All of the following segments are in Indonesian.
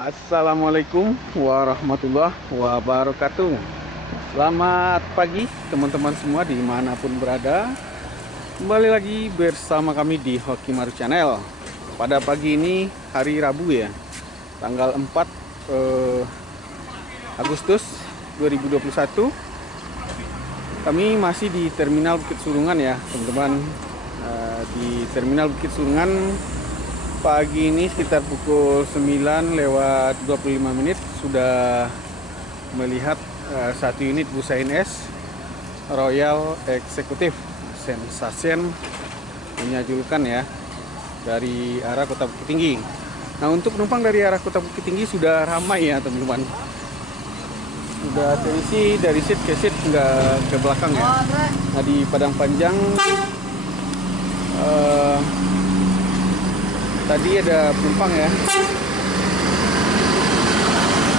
Assalamualaikum warahmatullahi wabarakatuh. Selamat pagi teman-teman semua dimanapun berada. Kembali lagi bersama kami di Hokimaru Channel. Pada pagi ini hari Rabu ya, tanggal 4 Agustus 2021. Kami masih di Terminal Bukit Surungan ya teman-teman. Di Terminal Bukit Surungan pagi ini sekitar pukul 9:25 sudah melihat satu unit bus ANS Royal Executive Sensation punya julukan ya, dari arah Kota Bukit Tinggi. Nah, untuk penumpang dari arah Kota Bukit Tinggi sudah ramai ya teman-teman. Sudah terisi dari seat ke seat nggak ke belakang ya. Nah, di Padang Panjang tadi ada penumpang ya.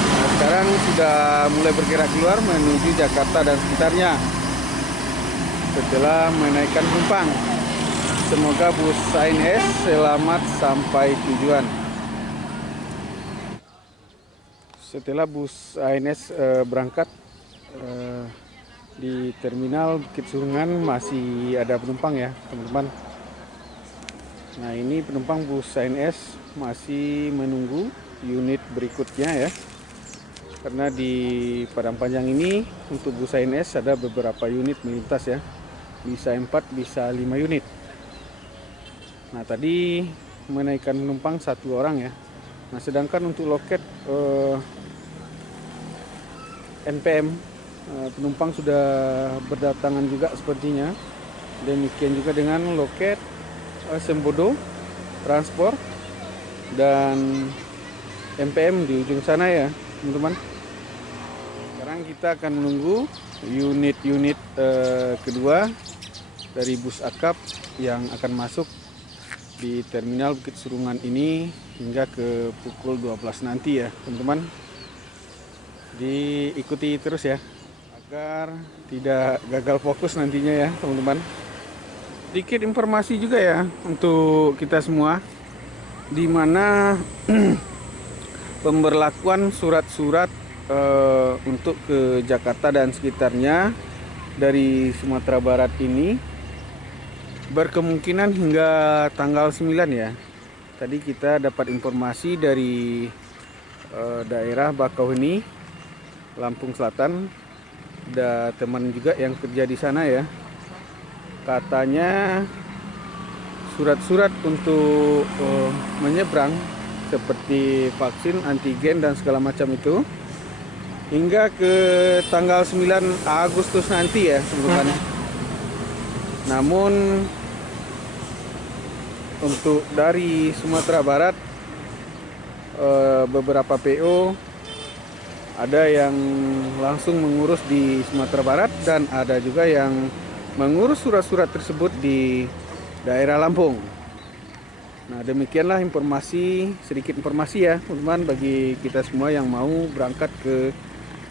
Nah, sekarang sudah mulai bergerak keluar menuju Jakarta dan sekitarnya setelah menaikkan penumpang. Semoga bus ANS selamat sampai tujuan. Setelah bus ANS berangkat di Terminal Bukit Surungan masih ada penumpang ya teman-teman. Nah, ini penumpang bus ANS masih menunggu unit berikutnya ya. Karena di Padang Panjang ini untuk bus ANS ada beberapa unit melintas ya. Bisa 4, bisa 5 unit. Nah, tadi menaikkan penumpang 1 orang ya. Nah, sedangkan untuk loket NPM penumpang sudah berdatangan juga sepertinya. Demikian juga dengan loket Sembodo Transport dan MPM di ujung sana ya teman-teman. Sekarang kita akan menunggu unit-unit kedua dari bus akap yang akan masuk di Terminal Bukit Surungan ini hingga ke pukul 12 nanti ya teman-teman. Diikuti terus ya agar tidak gagal fokus nantinya ya teman-teman. Sedikit informasi juga ya untuk kita semua, di mana pemberlakuan surat-surat untuk ke Jakarta dan sekitarnya dari Sumatera Barat ini berkemungkinan hingga tanggal 9 ya. Tadi kita dapat informasi dari daerah Bakauheni, Lampung Selatan. Ada teman juga yang kerja di sana ya. Katanya surat-surat untuk menyeberang seperti vaksin, antigen dan segala macam itu hingga ke tanggal 9 Agustus nanti ya teman-teman. Namun untuk dari Sumatera Barat beberapa PO ada yang langsung mengurus di Sumatera Barat dan ada juga yang mengurus surat-surat tersebut di daerah Lampung. Nah, demikianlah sedikit informasi ya teman-teman bagi kita semua yang mau berangkat ke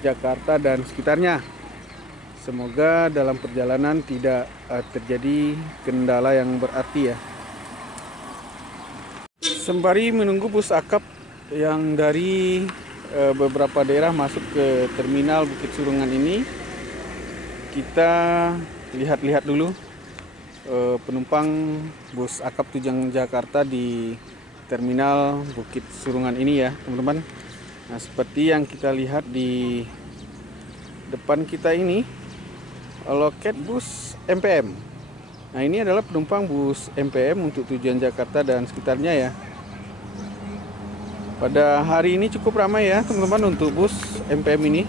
Jakarta dan sekitarnya. Semoga dalam perjalanan tidak terjadi kendala yang berarti ya. Sembari menunggu bus akap yang dari beberapa daerah masuk ke Terminal Bukit Surungan ini, kita lihat-lihat dulu penumpang bus akap tujuan Jakarta di Terminal Bukit Surungan ini ya teman-teman. Nah, seperti yang kita lihat di depan kita ini loket bus MPM. Nah, ini adalah penumpang bus MPM untuk tujuan Jakarta dan sekitarnya ya. Pada hari ini cukup ramai ya teman-teman untuk bus MPM ini.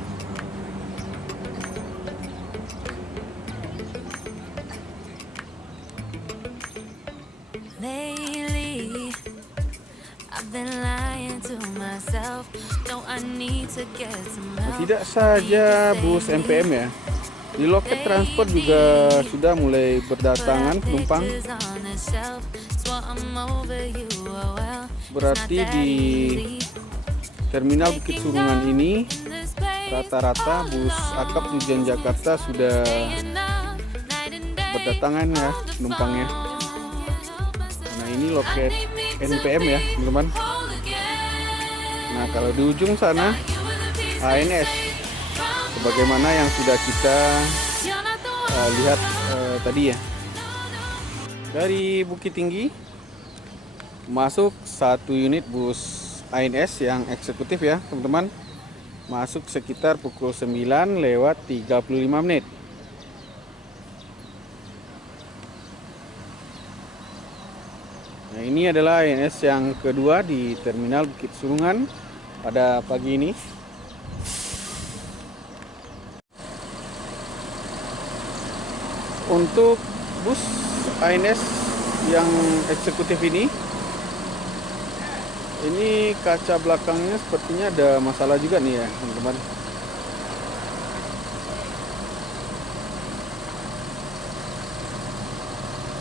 Tidak saja bus MPM ya, di loket transport juga sudah mulai berdatangan penumpang. Berarti di Terminal Bukit Surungan ini rata-rata bus akap tujuan Jakarta sudah berdatangan ya penumpangnya. Nah, ini loket NPM ya teman-teman. Nah, kalau di ujung sana ANS, sebagaimana yang sudah kita lihat tadi ya. Dari Bukit Tinggi masuk satu unit bus ANS yang eksekutif ya teman-teman, masuk sekitar pukul 9:35. Nah, ini adalah ANS yang kedua di Terminal Bukit Surungan pada pagi ini. Untuk bus ANS yang eksekutif ini kaca belakangnya sepertinya ada masalah juga nih ya teman-teman.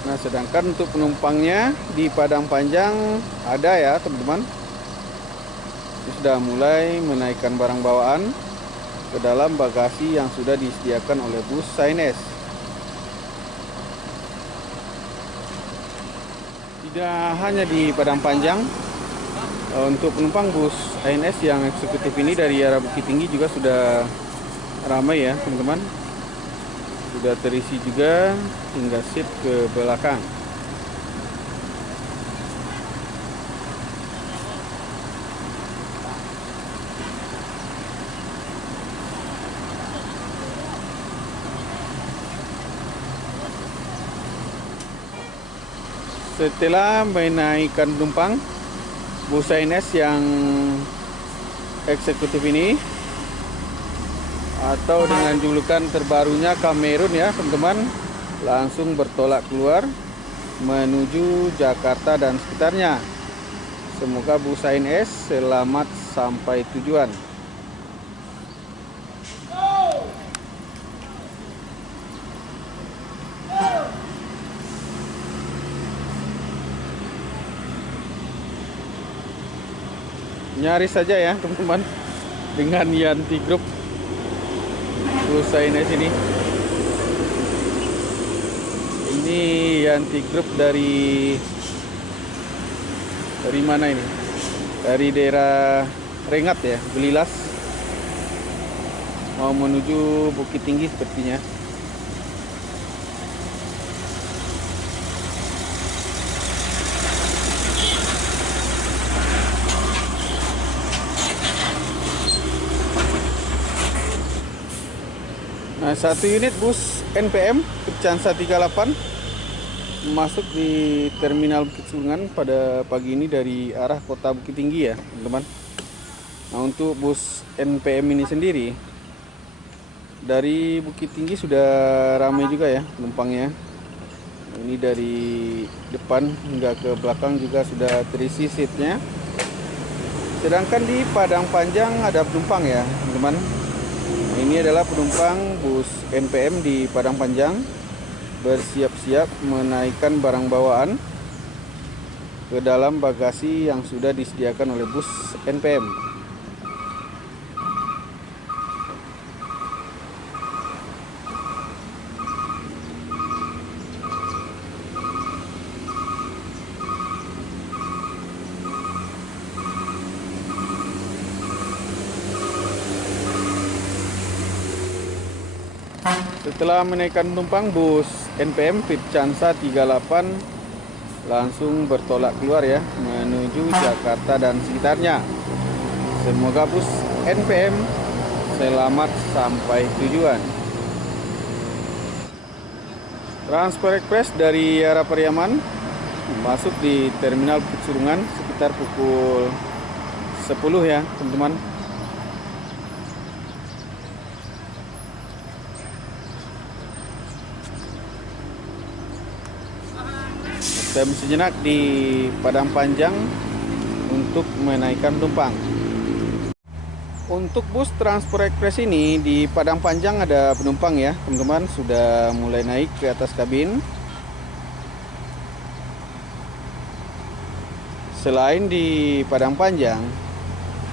Nah, sedangkan untuk penumpangnya di Padang Panjang ada ya teman-teman. Ini sudah mulai menaikkan barang bawaan ke dalam bagasi yang sudah disediakan oleh bus ANS. Tidak hanya di Padang Panjang, untuk penumpang bus ANS yang eksekutif ini dari arah Bukit Tinggi juga sudah ramai ya teman-teman. Sudah terisi juga hingga seat ke belakang. Setelah menaikkan penumpang bus ANS yang eksekutif ini, atau dengan julukan terbarunya Kamerun ya teman-teman, langsung bertolak keluar menuju Jakarta dan sekitarnya. Semoga bus ANS selamat sampai tujuan. Nyaris saja ya teman-teman dengan Yanti Group bus ANS ini. Ini Yanti Group dari mana ini? Dari daerah Rengat ya, Belilas, mau menuju Bukit Tinggi sepertinya. Nah, satu unit bus NPM Pircansa 38 masuk di Terminal Bukit Surungan pada pagi ini dari arah kota Bukit Tinggi ya teman-teman. Nah, untuk bus NPM ini sendiri dari Bukit Tinggi sudah ramai juga ya penumpangnya. Ini dari depan hingga ke belakang juga sudah terisi seatnya. Sedangkan di Padang Panjang ada penumpang ya teman-teman. Ini adalah penumpang bus NPM di Padang Panjang bersiap-siap menaikkan barang bawaan ke dalam bagasi yang sudah disediakan oleh bus NPM. Setelah menaikkan penumpang, bus NPM Pircansa 38 langsung bertolak keluar ya menuju Jakarta dan sekitarnya. Semoga bus NPM selamat sampai tujuan. Transport Express dari arah Pariaman masuk di Terminal Bukit Surungan sekitar pukul 10 ya teman-teman. Saya sejenak di Padang Panjang untuk menaikkan penumpang. Untuk bus Transport Express ini di Padang Panjang ada penumpang ya teman-teman, sudah mulai naik ke atas kabin. Selain di Padang Panjang,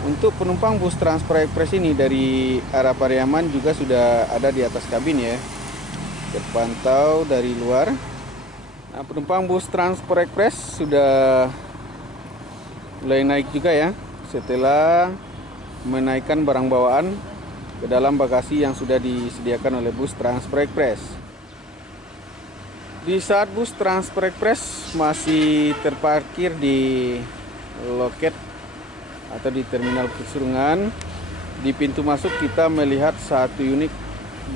untuk penumpang bus Transport Express ini dari arah Pariaman juga sudah ada di atas kabin ya, terpantau dari luar. Nah, penumpang bus Transport Express sudah mulai naik juga ya, setelah menaikkan barang bawaan ke dalam bagasi yang sudah disediakan oleh bus Transper Express. Di saat bus Transper Express masih terparkir di loket atau di terminal Pesurungan, di pintu masuk kita melihat satu unit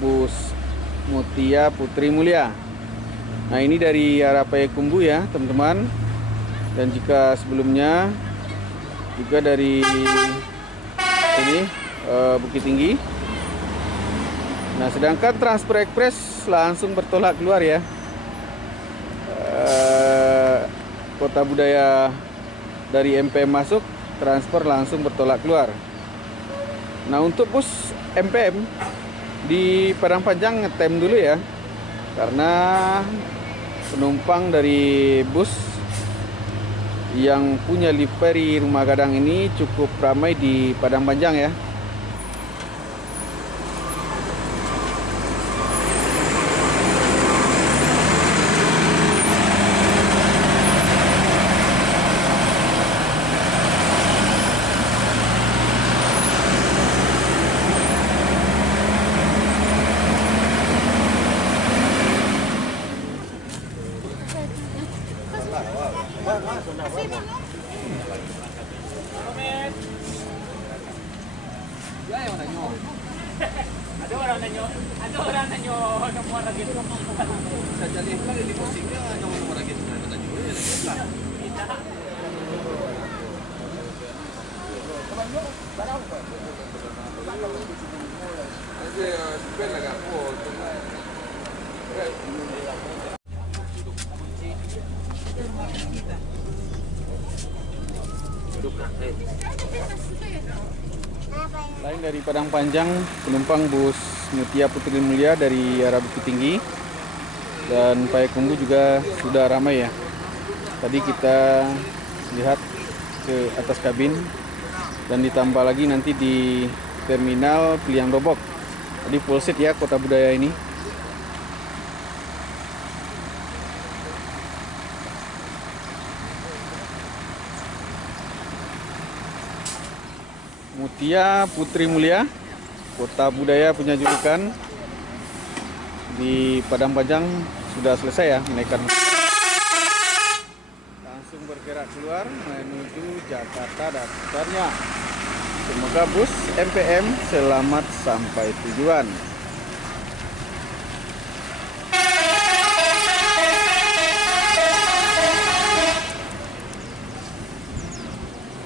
bus Mutia Putri Mulia. Nah, ini dari arah Payakumbuh ya teman-teman. Dan jika sebelumnya juga dari ini Bukit Tinggi. Nah, sedangkan Transper Express langsung bertolak keluar ya. Kota Budaya dari MPM masuk, transfer langsung bertolak keluar. Nah, untuk bus MPM di Padang Panjang ngetem dulu ya, karena penumpang dari bus yang punya livery Rumah Gadang ini cukup ramai di Padang Panjang ya. Ada orang nanyo nomor lagi itu. Bisa jadi kan di postingnya nomor lagi itu nanyo. Lain dari Padang Panjang, penumpang bus Mutia Putri Mulia dari arah Bukit Tinggi dan Payakumbuh juga sudah ramai ya. Tadi kita lihat ke atas kabin dan ditambah lagi nanti di terminal Piliang Dobok. Jadi full set ya Kota Budaya ini. Mutia Putri Mulia, Kota Budaya punya julukan, di Padang Panjang sudah selesai ya menaikkan. Langsung bergerak keluar menuju Jakarta dan sekitarnya. Semoga bus MPM selamat sampai tujuan.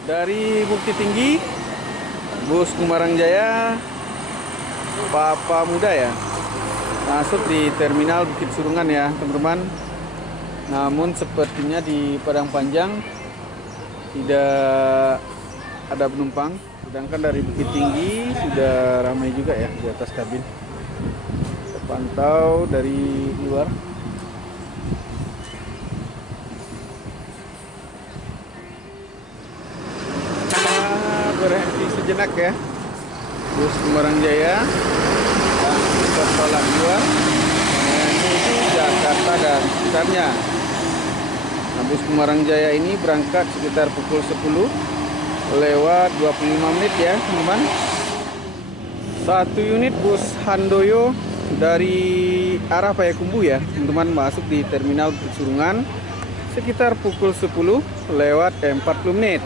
Dari Bukit Tinggi, bus Kumarang Jaya Papa Muda ya, masuk di terminal Bukit Surungan ya teman-teman. Namun sepertinya di Padang Panjang tidak ada penumpang, sedangkan dari Bukit Tinggi sudah ramai juga ya di atas kabin. Terpantau dari luar. Berhenti sejenak ya bus Kumarang Jaya dan bertolak keluar menuju Jakarta dan sekitarnya. Nah, bus Kumarang Jaya ini berangkat sekitar pukul 10 lewat 25 menit ya teman-teman. Satu unit bus Handoyo dari arah Payakumbuh ya teman-teman masuk di terminal Surungan sekitar pukul 10 lewat 40 menit.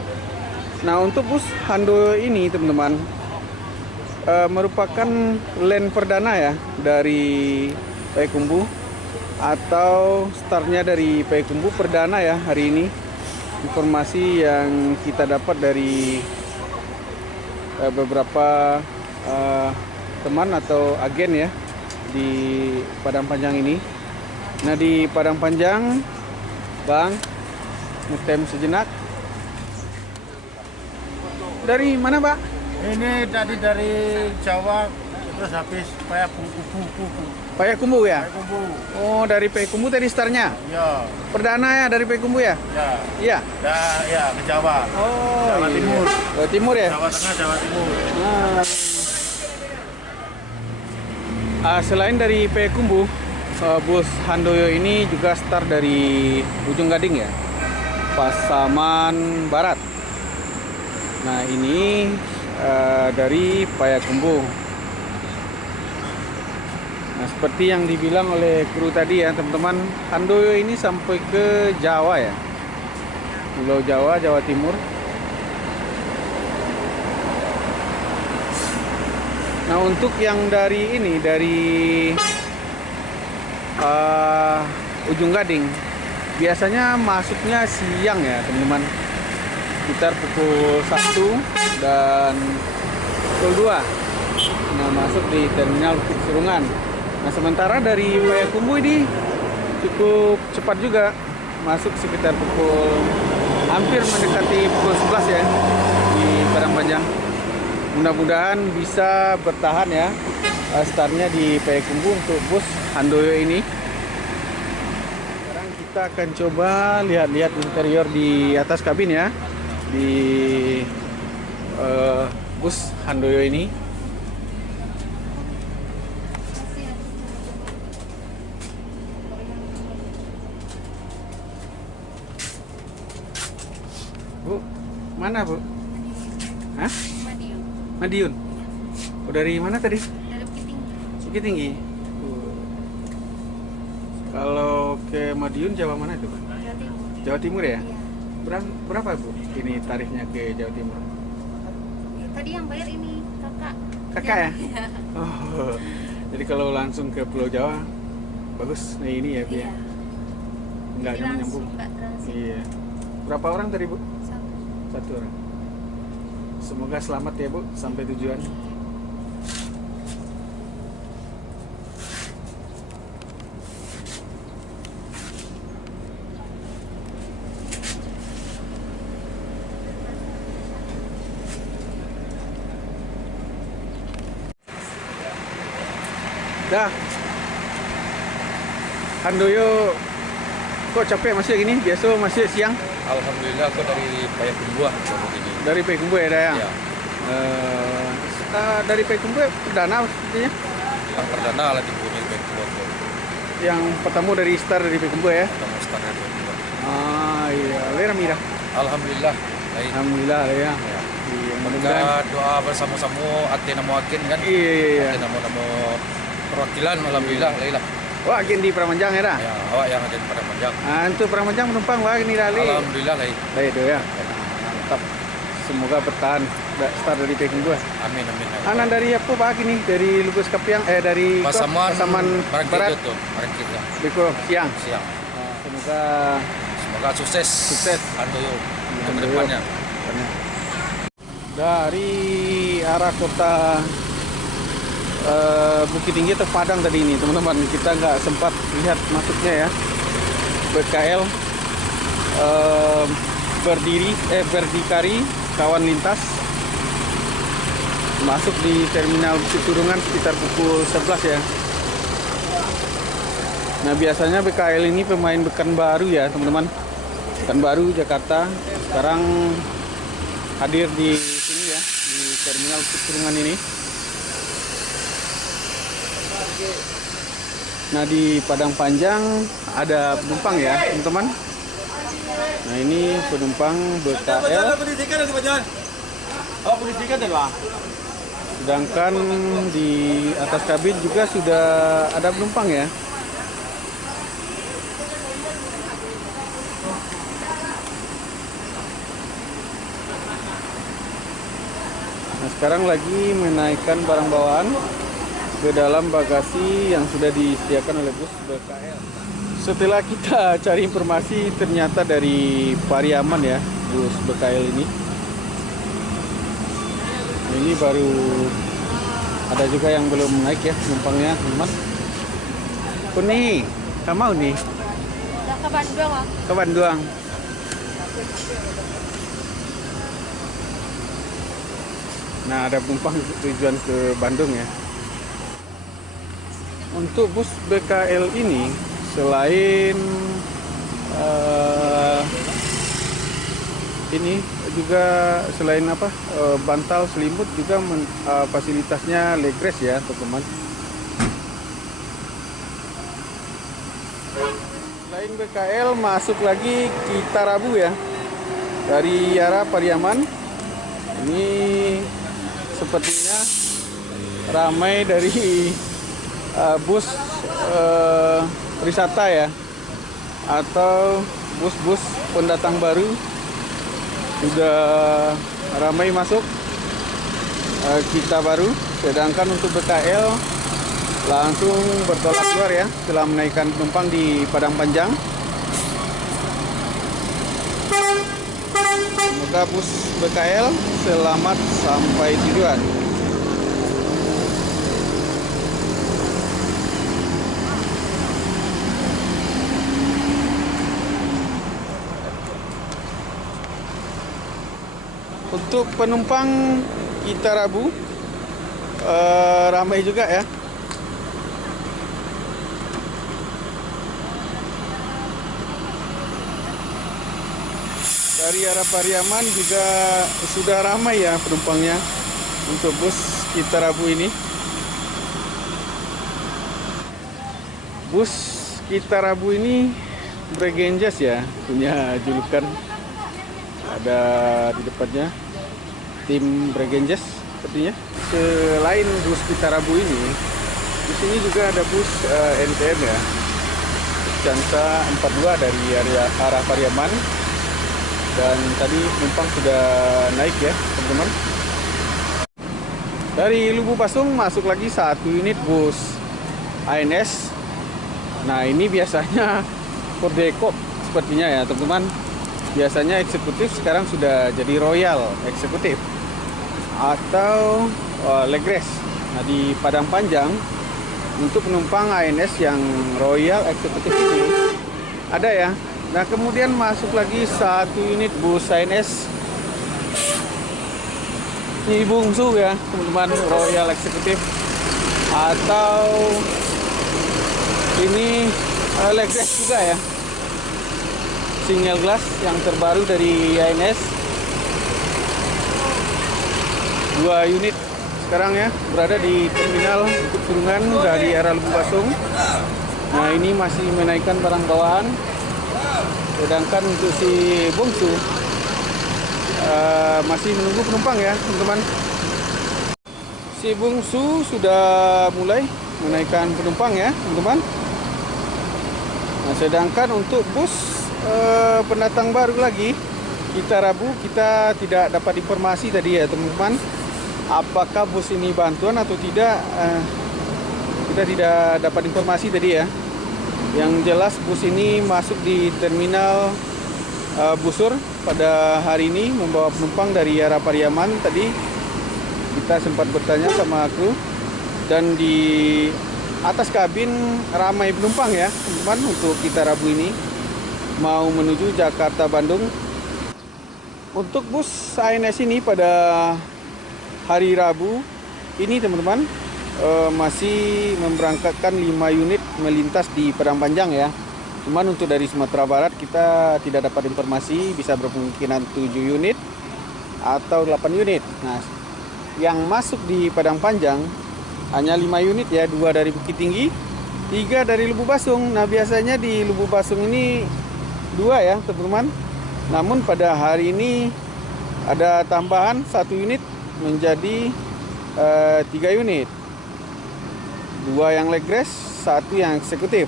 Nah, untuk bus Handoyo ini teman-teman merupakan land perdana ya dari Payakumbuh, atau startnya dari Payakumbuh perdana ya hari ini. Informasi yang kita dapat dari beberapa teman atau agen ya di Padang Panjang ini. Nah, di Padang Panjang Bang ngetem sejenak. Dari mana, Pak? Ini tadi dari Jawa terus habis Payakumbuh. Payakumbuh ya? Payakumbuh. Oh, dari Payakumbuh tadi startnya? Ya. Perdana ya dari Payakumbuh ya? Ya. Iya. Ya, ke Jawa. Oh, Jawa iya. Timur. Jawa Timur ya? Jawa Tengah, Jawa Timur. Selain dari Payakumbuh, bus Handoyo ini juga start dari Ujung Gading ya, Pasaman Barat. Nah ini dari Payakumbuh. Nah seperti yang dibilang oleh kru tadi ya teman-teman, Handoyo ini sampai ke Jawa ya, Pulau Jawa, Jawa Timur. Nah untuk yang dari ini, dari Ujung Gading, biasanya masuknya siang ya teman-teman, sekitar pukul 1 dan pukul 2. Nah masuk di terminal Bukit Surungan. Nah sementara dari Payakumbuh ini cukup cepat juga, masuk sekitar pukul hampir mendekati pukul 11 ya di Padang Panjang. Mudah-mudahan bisa bertahan ya startnya di Payakumbuh untuk bus Handoyo ini. Sekarang kita akan coba lihat-lihat interior di atas kabin ya, di bus Handoyo ini. Bu, mana Bu? Hah? Madiun. Madiun. Oh, dari mana tadi? Dari Bukit Tinggi. Bukit Tinggi. Kalau ke Madiun Jawa mana itu, Pak? Jawa Timur. Jawa Timur ya? Iya. Berapa Bu ini tarifnya ke Jawa Timur? Tadi yang bayar ini kakak. Kakak ya? Iya. Oh, jadi kalau langsung ke Pulau Jawa bagus. Nah ini ya, Iya. Enggak Jadi langsung nyambung. nggak transit. Iya. Berapa orang tadi Bu? Satu. Satu orang. Semoga selamat ya Bu sampai tujuan. Dah. Handoyo kok capek masih gini? Biasa masih siang Alhamdulillah aku dari Payakumbuh begini. dari Payakumbuh ya, Dayang? Ya. Dari Payakumbuh perdana sepertinya. Yang perdana lah di Bumi Payakumbuh. Yang pertama dari start dari Payakumbuh ya. Kita mau start dari Payakumbuh. Ah iya, lera mira. Alhamdulillah. Baik. Alhamdulillah ya. Ya. Iya, mudah-mudahan. Kita doa bersama-sama ate namo agen kan. Iya. Ate namo perwakilan alhamdulillah lah. Wah, agen di Pramanjang ya dah. Ya, awak yang ada pada panjang. Ah, untuk Pramanjang menumpang wah ini dali. Alhamdulillah lah. Baik itu ya. Mantap. Semoga bertahan. Start dari Payakumbuh. Amin amin. Anak dari apa Pak ini? Dari Lubus Kapiang dari Pasaman Barat Barat itu Barangkit ya. Beko siang. Siang. Semoga Semoga sukses. Sukses. Handoyo yang Handoyo. kedepannya. dari arah kota Bukit Tinggi atau Padang tadi ini teman-teman, kita nggak sempat lihat masuknya ya. BKL berdikari kawan lintas masuk di terminal Bukit Turungan sekitar pukul 11 ya. Nah biasanya BKL ini pemain Pekanbaru ya teman-teman, Pekanbaru Jakarta, sekarang hadir di sini ya, di terminal Bukit Turungan ini. Nah di Padang Panjang ada penumpang ya teman-teman. Nah ini penumpang BKL. Sedangkan di atas kabin juga sudah ada penumpang ya. Nah sekarang lagi menaikkan barang bawaan ke dalam bagasi yang sudah disediakan oleh bus BKL. Setelah kita cari informasi, ternyata dari Pariaman ya bus BKL ini. Ini baru ada juga yang belum naik ya penumpangnya teman. Nih, kamu nih Udah ke Bandung ah. ke Bandung. Nah ada penumpang tujuan ke Bandung ya. Untuk bus BKL ini selain ini juga selain apa bantal selimut juga fasilitasnya legres ya teman-teman. Selain BKL masuk lagi Kita Rabu ya dari arah Pariaman Ini sepertinya ramai dari bus wisata ya, atau bus-bus pendatang baru sudah ramai masuk kita baru. Sedangkan untuk BKL langsung bertolak keluar ya, setelah menaikkan penumpang di Padang Panjang. Semoga bus BKL selamat sampai tujuan. Untuk penumpang kita Rabu ramai juga ya. Dari arah Pariaman juga sudah ramai ya penumpangnya untuk bus kita Rabu ini. Bus kita Rabu ini Bregenjas ya, punya julukan. Ada di depannya tim Bregenjas sepertinya. Selain bus kita Rabu ini, di sini juga ada bus NTM ya, Cansa 42 dari arah Pariaman. Dan tadi penumpang sudah naik ya teman-teman. Dari Lubu Basung masuk lagi satu unit bus ANS. Nah ini biasanya Kordekop sepertinya ya teman-teman. Biasanya eksekutif, sekarang sudah jadi Royal Eksekutif atau Legres. Nah di Padang Panjang untuk penumpang ANS yang Royal Eksekutif ini ada ya. Nah kemudian masuk lagi satu unit bus ANS ini bungsu ya teman-teman, Royal Eksekutif atau ini Legres juga ya, single glass yang terbaru dari ANS. 2 unit sekarang ya berada di terminal Bukit Surungan dari arah Lubu Basung. Nah ini masih menaikkan barang bawaan. Sedangkan untuk si bungsu masih menunggu penumpang ya teman-teman. Si bungsu sudah mulai menaikkan penumpang ya teman-teman. Nah, sedangkan untuk bus pendatang baru lagi kita Rabu, kita tidak dapat informasi tadi ya teman-teman, apakah bus ini bantuan atau tidak. Kita tidak dapat informasi tadi ya. Yang jelas bus ini masuk di terminal Busur pada hari ini membawa penumpang dari arah Pariaman. Tadi kita sempat bertanya sama kru, dan di atas kabin ramai penumpang ya teman-teman untuk kita Rabu ini mau menuju Jakarta Bandung. Untuk bus ANS ini pada hari Rabu ini teman-teman masih memberangkatkan 5 unit melintas di Padang Panjang ya. Cuman untuk dari Sumatera Barat kita tidak dapat informasi, bisa berkemungkinan 7 unit atau 8 unit. Nah, yang masuk di Padang Panjang hanya 5 unit ya, 2 dari Bukit Tinggi, 3 dari Lubu Basung. Nah, biasanya di Lubu Basung ini 2 ya, teman-teman. Namun pada hari ini ada tambahan 1 unit menjadi 3 unit. 2 yang Legres, 1 yang eksekutif.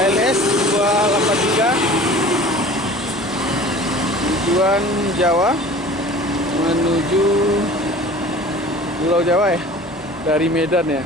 ALS 283 tujuan Jawa menuju Pulau Jawa ya, dari Medan ya.